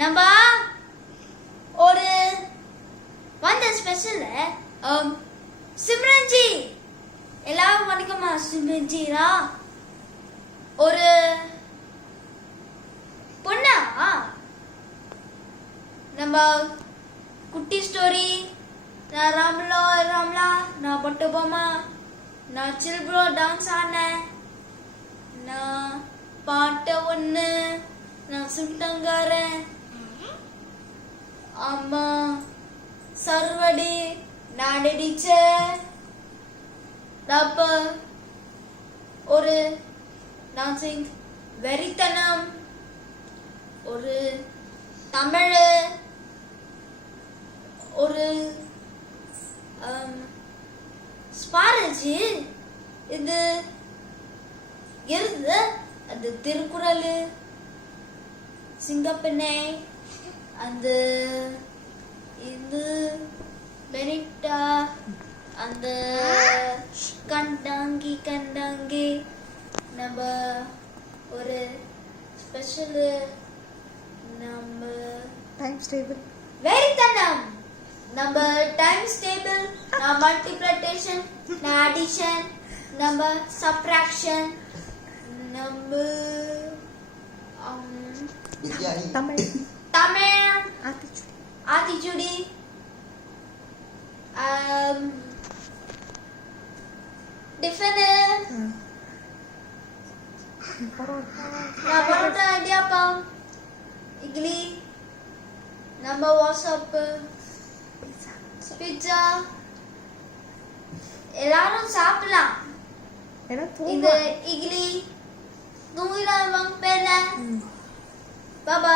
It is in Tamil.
நம்ம ஒரு வந்த ஸ்பெஷல் சிம்ரன்ஜி எல்லாரும் வணக்கம்மா. சிம்ரன்ஜிரா ஒரு பொண்ணா நம்ம குட்டி ஸ்டோரி. நான் ராம்லா நான் பட்டு பொம்மா, நான் சில்ப்ரோ டான்ஸ் ஆனேன், நான் பாட்ட ஒண்ணு, நான் சுட்டங்காரன், அம்மா சர்வடி நான் அடிச்ச அப்ப ஒரு டான்சிங் வெறித்தனம், ஒரு தமிழ், ஒரு ஸ்பாரஜி, இது எழுது அது திருக்குறள், சிங்கப்பெண்ணை, அந்த இது பெனிட்டா, அந்த கண்டாங்கி நம்ம ஒரு ஸ்பெஷல் நம்ம டைம்ஸ் டேபிள் வெறித்தனம், நம்ம டைம்ஸ் டேபிள், நான் மல்டிப்ளிகேஷன், நான் அடிஷன், நம்ம சப்ட்ராக்ஷன், நம்ம தமிழ் ஆத்திச்சூடி, டிஃபனு, நான் பரோட்டா, இடியாப்பம், இட்லி, நம்ம வாட்ஸ்அப், பீட்சா, எல்லாரும் சாப்பிடலாம். இது இட்லி தூங்கிலாம் வாங்க பேர்ல. பாபா.